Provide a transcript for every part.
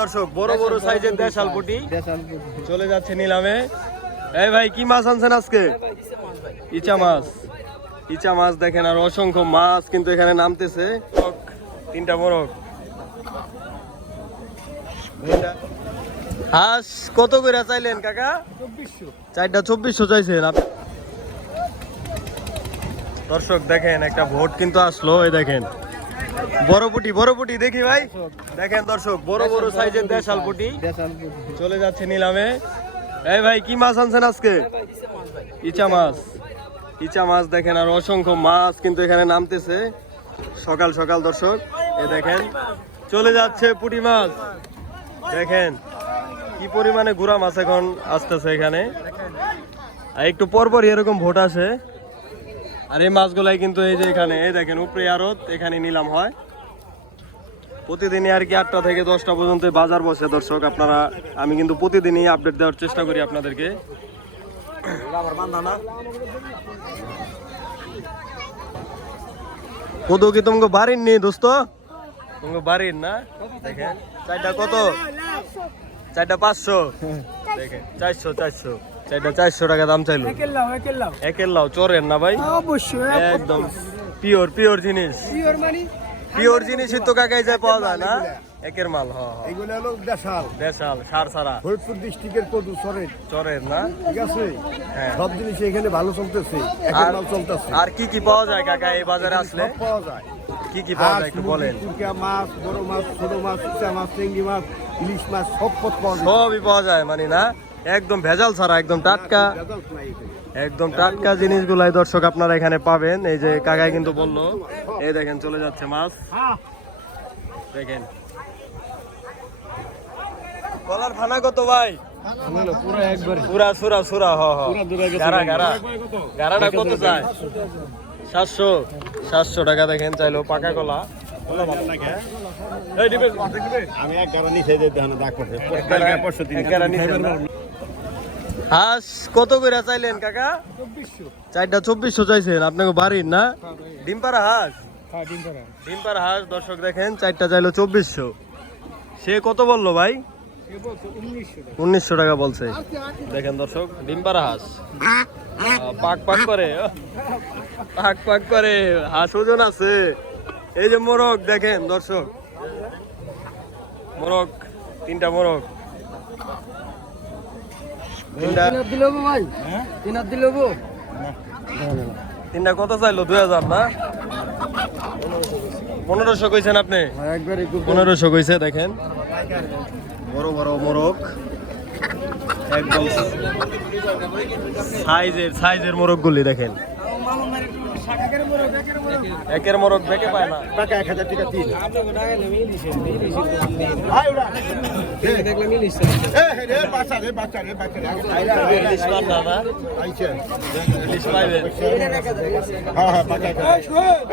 দর্শক বড় বড় সাইজের দেশাল পুটি চলে যাচ্ছে নিলামে। এই ভাই কি মাছ আনছেন আজকে? ইচা মাছ ইচা মাছ। দেখেন আর অসংখ্য মাছ কিন্তু এখানে নামতেছে। তিনটা মোরগ হাঁস কত করে চাইলেন কাকা? চারটা চব্বিশশো চাইছেন দর্শক দেখেন একটা ভোট কিন্তু আসলো এই দেখেন। বড় পুটি বড় পুটি দেখি ভাই। দেখেন দর্শক বড় বড় সাইজের দেশাল পুটি। চলে যাচ্ছে নিলামে। এই ভাই কি মাছ আনছেন আজকে? ইচা মাছ ইচা মাছ। দেখেন আর অসংখ্য মাছ কিন্তু এখানে নামতেছে। সকাল সকাল দর্শক এ দেখেন। চলে যাচ্ছে পুটি মাছ। দেখেন কি পরিমাণে গুড়া মাছ এখন আসতেছে এখানে। আর একটু পরপরই এরকম ভোট আসে। আর এই মাছগুলাই কিন্তু এই যে এখানে, এই দেখেন, উপরে আড়ত, এখানে নিলাম হয়। প্রতিদিনই আর কি আটটা থেকে দশটা পর্যন্ত বাজার বসে, দর্শক, আপনারা, আমি কিন্তু প্রতিদিনই আপডেট দেওয়ার চেষ্টা করি আপনাদেরকে। কি বাড়ির বাড়ির না? দেখেন কত? চারটা পাঁচশো? দেখেন, চারশো চারশো। চারটা চারশো টাকা দাম চাইলো। একের লাউ চোরের না ভাই? অবশ্যই একদম পিওর পিওর জিনিস। পিওর মানি? পিওর জিনিসই তো কাকাই যায় পাওয়া যায় না? একের মাল হ। এগুলো হলো দেশাল। দেশাল সার সারা। ফরিদপুর ডিস্ট্রিক্টের প্রদূষণের চরের। না? ঠিক আছে? হ্যাঁ। সব জিনিস এখানে ভালো চলতেছে। আর- মাল চলতেছে। আর কি কি পাওয়া যায় কাকা এই বাজারে আসলে? পাওয়া যায়। কি কি পাওয়া যায় একটু বলেন। মাছ বড় মাছ ছোট মাছ ইচা মাছ চিংড়ি মাছ ইলিশ মাছ সব পাওয়া যায়। সবই পাওয়া যায় মানে না? একদম ভেজাল ছাড়া একদম টাটকা। একদম টাটকা জিনিসগুলাই দর্শক আপনারা এখানে পাবেন। এই যে কাকাই কিন্তু বলল এই দেখেন চলে যাচ্ছে মাছ। দেখেন। কলার ফানা কত ভাই? পুরা সুরা সুরা হ হ। গারা গারা গারাটা কত চাই? সাতশো। সাতশো টাকা দেখেন চাইলো পাকা কলা আমি এক গাড়ি নিচে যেতে না দাগ পড়ছে একারা নিছেন না? হাঁস কত করে চাইলেন কাকা? চারটা চব্বিশশো চাইছেন আপনাকে বাড়ির না? ডিম পাড়া হাঁস? হ্যাঁ ডিম পাড়া। হাঁস দর্শক দেখেন চারটা চাইলো চব্বিশশো। সে কত বলল ভাই? উনিশশো টাকা। বলছে। দেখেন দর্শক ডিম পাড়া হাঁস। পাক পাক করে পাক পাক করে হাঁস ওজন আছে। এই যে মোরগ দেখেন দর্শক। মোরগ তিনটা মোরগ। তিনটা হব তিনটা কত চাইলো? দুই হাজার না? পনেরোশো কইছেন আপনি? একবারে পনেরোশো কইছে দেখেন। বড় বড় মোরগ। একদম সাইজের সাইজের মোরগগুলি দেখেন। একের মোরগ দেখে পায় না। টাকা এক হাজার টাকা তিন দেখলাম ইলিশ রে বাচ্চা রে বাচ্চা রে। ইলিশ পান না না? আইছে। ইলিশ পাইবেন। হ্যাঁ হ্যাঁ টাকা এক হাজার।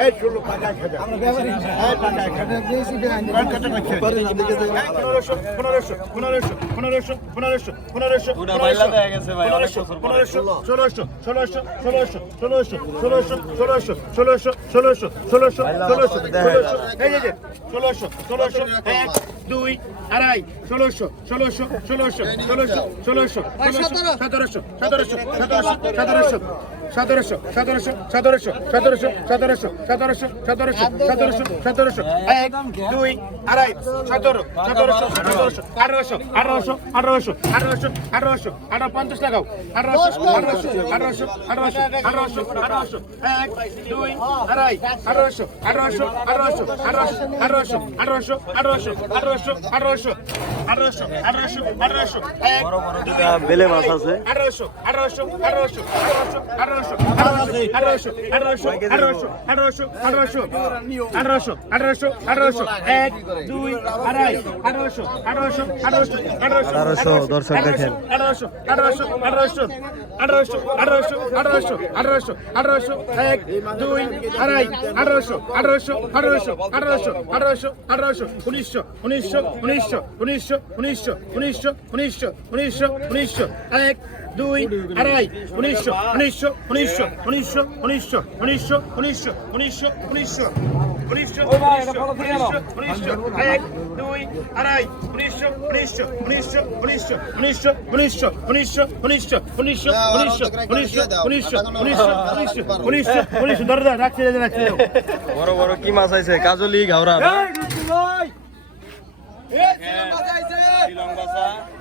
এই ষোলো টাকা এক হাজার। হ্যাঁ টাকা এক হাজার। পনেরোশো পনেরোশো পনেরোশো পনেরোশো পনেরোশো পনেরোশো অনেক বছর পনেরোশো ষোলোশো ষোলোশো ষোলোশো ষোলোশো ষোলোশো ষোলোশো ষোলোশো ষোলোশো ষোলোশো ষোলোশো ষোলোশো এই যে ষোলোশো ষোলোশো এক দুই আড়াই ষোলোশো ষোলোশো ষোলোশো ষোলোশো ষোলোশো সতেরোশো সতেরোশো সতেরোশো সতেরোশো সতেরোশো সতেরোশো সতেরোশো সতেরোশো সতেরোশো সতেরোশো সতেরোশো সতেরোশো এক দুই আড়াই সতেরো সতেরোশো সতেরোশো আঠারোশো আঠারোশো আঠারোশো আঠারোশো আঠারোশো আঠারো পঞ্চাশ টাকাও আঠারোশো আঠারোশো আঠারোশো আঠারোশো আঠারোশো আঠারোশো এক দুই আড়াই আঠারোশো আঠারোশো আঠারোশো আঠারোশো আঠারোশো আঠারোশো আঠারোশো আঠারোশো আঠারোশো আঠারোশো আঠারোশো এক বড় দুটা বেলে মাছ আছে আঠারোশো আঠারোশো আঠারোশো আঠারোশো আঠারোশো দর্শক দেখেন। আঠারোশো আঠারোশো আঠারোশো আঠারোশো আঠারোশো আঠারোশো আঠারোশো আঠারোশো এক দুই আড়াই আঠারোশো আঠারোশো আঠারোশো আঠারোশো আঠারোশো আঠারোশো উনিশশো উনিশশো উনিশশো উনিশশো উনিশশো উনিশশো উনিশশো উনিশশো উনিশশো এক দুই আড়াই উনিশশো উনিশশো উনিশশো উনিশশো উনিশশো উনিশশো উনিশশো উনিশশো উনিশশো উনিশশো উনিশশো উনিশশো এক দুই আড়াই উনিশশো উনিশশো উনিশশো উনিশশো উনিশশো উনিশশো উনিশশো উনিশশো উনিশশো উনিশশো উনিশশো উনিশশো উনিশশো উনিশশো উনিশশো উনিশশো ধরে ধরে রাখছে রাখছে বড় বড় কি মাছ আছে কাজলি যাই।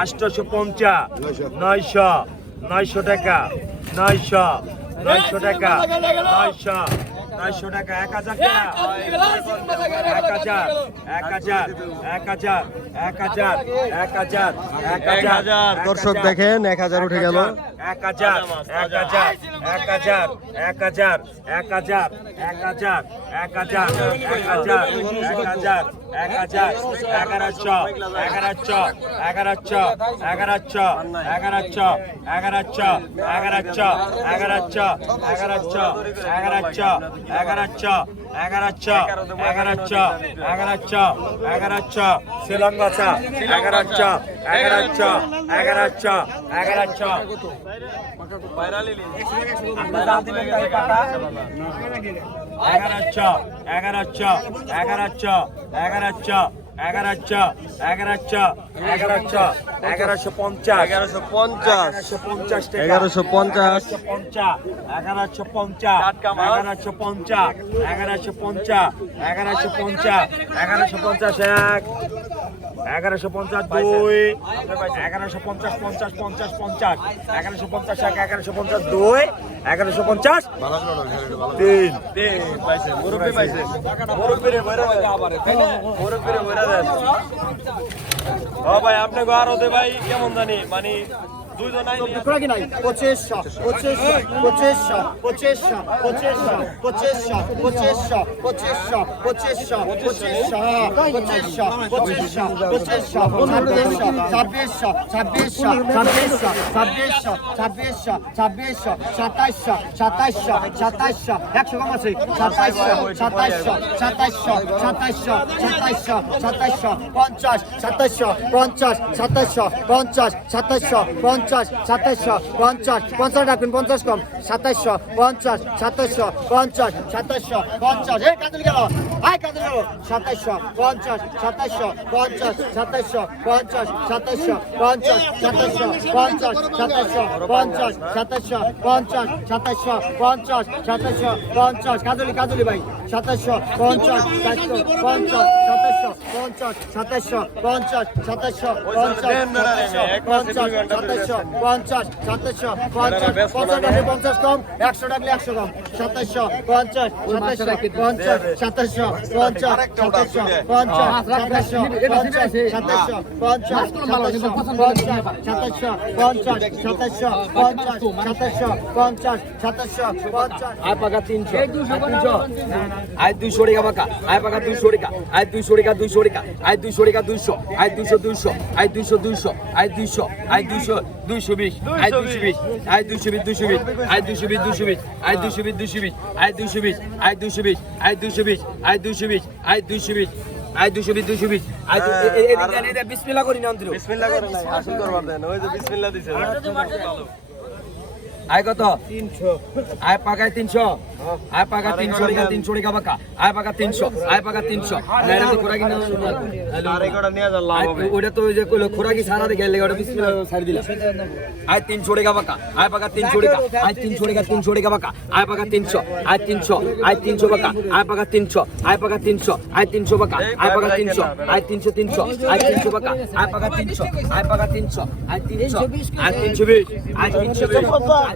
আটশোশো পঞ্চা নয়শো নয়শো টাকা নয়শো নয়শো টাকা নয়শো নয়শো টাকা এক হাজার টাকা এক হাজার এক হাজার এক হাজার এক হাজার এক হাজার এক হাজার দর্শক দেখেন এক হাজার উঠে গেল এক হাজার এক হাজার এক হাজার এক হাজার এক হাজার এক হাজার এক হাজার এক হাজার এক হাজার এক হাজার এগারোশো এগারোশো এগারোশো এগারোশো এগারোশো এগারোশো এগারোশো এগারোশো এগারোশো এগারোশো এগারোশো এগারোশো এগারোশো এগারোশো এগারোশো শ্রীলঙ্কা এগারোশো এগারোশো এগারোশো এগারোশো এগারোশো এগারোশো এগারোশো এগারোশো এগারোশো এগারোশো এগারোশো এগারোশো পঞ্চাশ এগারোশো পঞ্চাশ। এগারোশো পঞ্চাশ এগারোশো পঞ্চাশ। এগারোশো পঞ্চাশ টাটকা মাছ। এগারোশো পঞ্চাশ এগারোশো পঞ্চাশ এগারোশো পঞ্চাশ এগারোশো পঞ্চাশ এক। এগারোশো পঞ্চাশ দুই এগারোশো পঞ্চাশ পঞ্চাশ পঞ্চাশ পঞ্চাশ এগারোশো পঞ্চাশ এক এগারোশো পঞ্চাশ দুই এগারোশো পঞ্চাশ তিন। তিন ও ভাই আপনি আরও দে ভাই কেমন জানি মানে পঁচিশশো পঁচিশশো পঁচিশশো পঁচিশশো পঁচিশশো পঁচিশশো পঁচিশশো পঁচিশশো পঁচিশশো পঁচিশশো পঁচিশশো পঁচিশশো পঁচিশশো ছাব্বিশশো ছাব্বিশশো ছাব্বিশশো ছাব্বিশশো ছাব্বিশশো ছাব্বিশশো সাতাইশশো সাতাইশশো সাতাইশশো একশো কম আছে সাতাইশশো সাতাইশশো সাতাইশশো সাতাইশশো সাতাইশশো সাতাইশশো পঞ্চাশ সাতাইশশো পঞ্চাশ সাতাইশশো পঞ্চাশ সাতাইশশো পঞ্চাশ সাতাইশশো পঞ্চাশ পঞ্চাশ রাখুন পঞ্চাশ কম সাতাইশশো পঞ্চাশ সাতাইশশো পঞ্চাশ সাতাইশশো পঞ্চাশ এই কাজল গেল আয় কাজল গেল সাতাইশশো পঞ্চাশ সাতাইশশো পঞ্চাশ সাতাইশশো পঞ্চাশ সাতাইশশো পঞ্চাশ সাতাইশশো পঞ্চাশ সাতাইশশো পঞ্চাশ সাতাইশশো পঞ্চাশ সাতাইশশো পঞ্চাশ সাতাইশশো পঞ্চাশ কাজলি কাজলি ভাই সাতাইশশো পঞ্চাশ চারশো পঞ্চাশ সাতাইশশো পঞ্চাশ সাতাইশশো পঞ্চাশ সাতাইশশো পঞ্চাশ সাতাইশশো পঞ্চাশ সাতাইশশো পঞ্চাশ পঞ্চাশ পঞ্চাশ কম একশো টাকলে একশো কম সাতাইশশো পঞ্চাশ সাতাইশশো পঞ্চাশ সাতাইশশো পঞ্চাশ সাতাইশশো পঞ্চাশ সাতাইশশো পঞ্চাশ সাতাইশশো পঞ্চাশ সাতাইশশো পঞ্চাশ সাতাইশশো পঞ্চাশ সাতাইশশো পঞ্চাশ সাতাইশশো পঞ্চাশ সাতাইশশো পঞ্চাশ আয় পাকা তিনশো তিনশো আয় দুইশো টাকা পাকা আয় পাকা দুইশো টাকা আয় দুইশো টাকা দুইশো টাকা আয় দুইশো টাকা দুইশো আয় দুইশো দুইশো আয় দুইশো দুইশো আয় দুইশো আয় দুইশো দুইশো বিশ আয় দুইশো বিশ আয় দুইশো বিশ দুইশো বিশ আয় দুইশো বিশ দুইশো বিশ আয় দুইশো বিশ দুইশো বিশ আয় দুইশো বিশ আয় দুইশো বিশ আয় দুইশো বিশ আয় দুইশো বিশ আয় দুইশো বিশ আয় দুইশো বিশ দুইশো বিশ আয় এদিকে বিসমিল্লা করি না অন্তর বিসমিল্লাহ করে নাই আসল করবার দেন ওই যে বিসমিল্লাহ দিছে আয় কত তিনশো আয় পাকায় তিনশো আয় পাকা তিনশো টাকা তিনশো টাকা পাকা আয় পাকা তিনশো আয় পাকা তিনশো ওটা তো ওই যে কইলো খোরাকি সারা দেখে গেলে ওটা বিসমিল্লাহ ছাড়ি দিলাম আয় তিনশো টাকা পাকা আয় পাকা তিনশো টাকা আয় তিনশো টাকা তিনশো টাকা পাকা আয় পাকা তিনশো আয় তিনশো আয় তিনশো পাকা আয় পাকা তিনশো আয় পাকা তিনশো আয় তিনশো পাকা আয় পাকা তিনশো আয় তিনশো তিনশো আয় তিনশো পাকা আয় পাকা তিনশো আয় পাকা তিনশো আয় তিনশো আয় তিনশো বিশ আয় তিনশো বিশ আয় তিনশো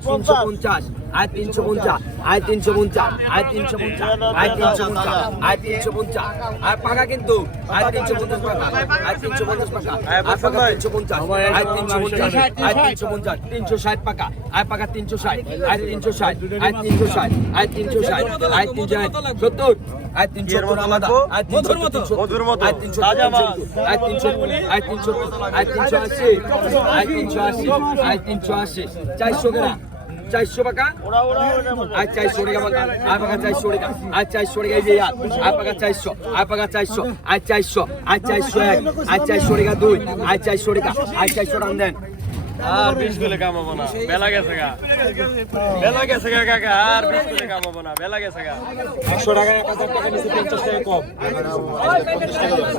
পঞ্চাশ আয় তিনশো পঞ্চাশ আয় তিনশো পঞ্চাশ আয় তিনশো পঞ্চাশ আয় তিনশো পঞ্চাশ আয় তিনশো পঞ্চাশ আয় পাকা কিন্তু আয় তিনশো পঞ্চাশ আয় তিনশো পঞ্চাশ টাকা আয় আয় পাকা তিনশো পঞ্চাশ আয় তিনশো পঞ্চাশ আয় তিনশো পঞ্চাশ তিনশো ষাট পাকা আয় পাকা তিনশো ষাট আয় তিনশো ষাট আয় তিনশো ষাট আয় তিনশো ষাট আয় তিনশো সত্তর আয় তিনশো আলাদা? আয় তিনশো মতো মধুর মতো। আয় তিনশো আয় তিনশো আয় তিনশো আয় তিনশো আশি আয় তিনশো আশি আয় তিনশো আশি চারশো গ্রাম চারশো টাকা আয় চারশো টাকা পাকা আয় পাকা চারশো টাকা আয় চারশো টাকা যে আয় পাকা চারশো। আর পাকা চারশো। আয় চারশো। আয় চারশো এক। আয় চারশো টাকা দুই। আয় চারশো টাকা আয় চারশো টাকা দেন। আর বিশগুলো কামাবো না বেলা গেছে গা বেলা গেছে গা কাকা আর বিশগুলো কামাবো না বেলা গেছে গা একশো টাকা এক হাজার টাকা নিচে পঞ্চাশ টাকা কম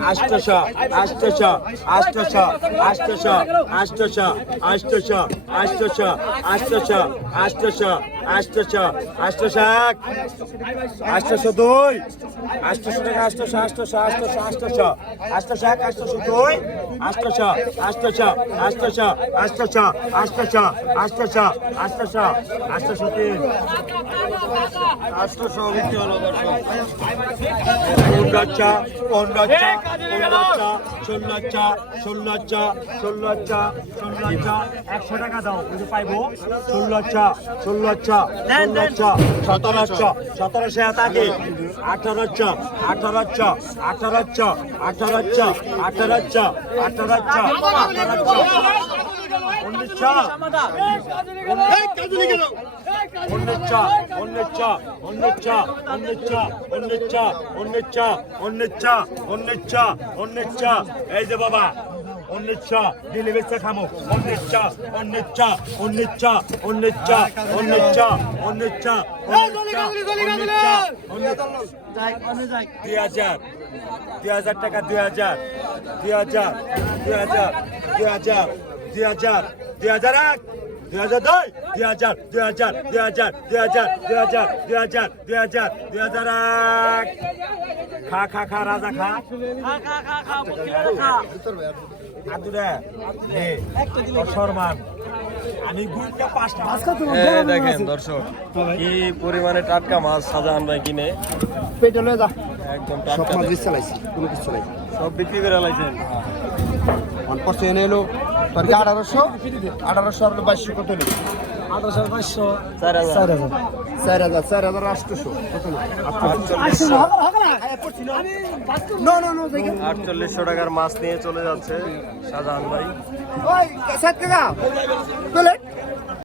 আষ্টশো আষ্টশো আষ্টশো আষ্টশো আষ্টশো আষ্টশো আষ্টশো আষ্টশো আষ্টশো আষ্টশো আষ্টশো এক আষ্টশো দুই আষ্টশো টাকা আষ্টশো আষ্টশো আষ্টশো আষ্টশো আষ্টশো এক আষ্টশো দুই আষ্টশো আষ্টশো আষ্টশো আষ্টশো আস্তাশা আস্তাশা আস্তাশা আস্তাশা আস্তাশা তিন আস্তাশা পনেরোচ্চা পনেরোচ্চা পনেরোচ্চা ষোলোচ্চা ষোলোচ্চা ষোলোচ্চা ষোলোচ্চা একশো টাকা দাও বুঝে পাইবো। ষোলোচ্চা ষোলোচ্চা ষোলোচ্চা সতেরোচ্চা সতেরোশো তাকে আঠারোচ্চা আঠারোচ্চা আঠারোচ্চা আঠারোচ্চা আঠারোচ্চা আঠারোচ্চা আঠারোচ্চা থাকে আঠারোচা আঠারোচা আঠারোচা আঠারোচা আঠারোচা আঠারোচা আঠারোচা উনিশশো উনিশশো উনিশশো উনিশশো উনিশশো উনিশশো উনিশশো উনিশশো উনিশশো উনিশশো এই যে বাবা উনিশশো দিলে বেচে খামো উনিশশো উনিশশো উনিশশো উনিশশো উনিশশো উনিশশো দুই হাজার দুই হাজার টাকা দুই হাজার দুই হাজার দুই হাজার দুই হাজার দুই হাজার দুই হাজার এক দুই হাজার দুই দুই হাজার দুই হাজার দুই হাজার দুই হাজার দুই হাজার দুই হাজার দুই হাজার দুই হাজার এক। খা খা খা রাজা খা। আদুরে নে তোর সম্মান। দেখেন দর্শক কি পরিমাণে টাটকা মাছ শাহজাহান ভাই কিনে? পেটে লয়ে যা। একদম টাটকা মাছ বেশ চালাইছি কোনো কিছু নাই। সব বিক্রি করে লাইছেন? ওয়ান পার্সেন্ট এনে এলো তোর কি আঠারোশো? আঠারোশো আর বাইশশো কত নেই চার হাজার। চার হাজার আটচল্লিশশো। টাকার মাছ নিয়ে চলে যাচ্ছে শাহজাহান ভাই।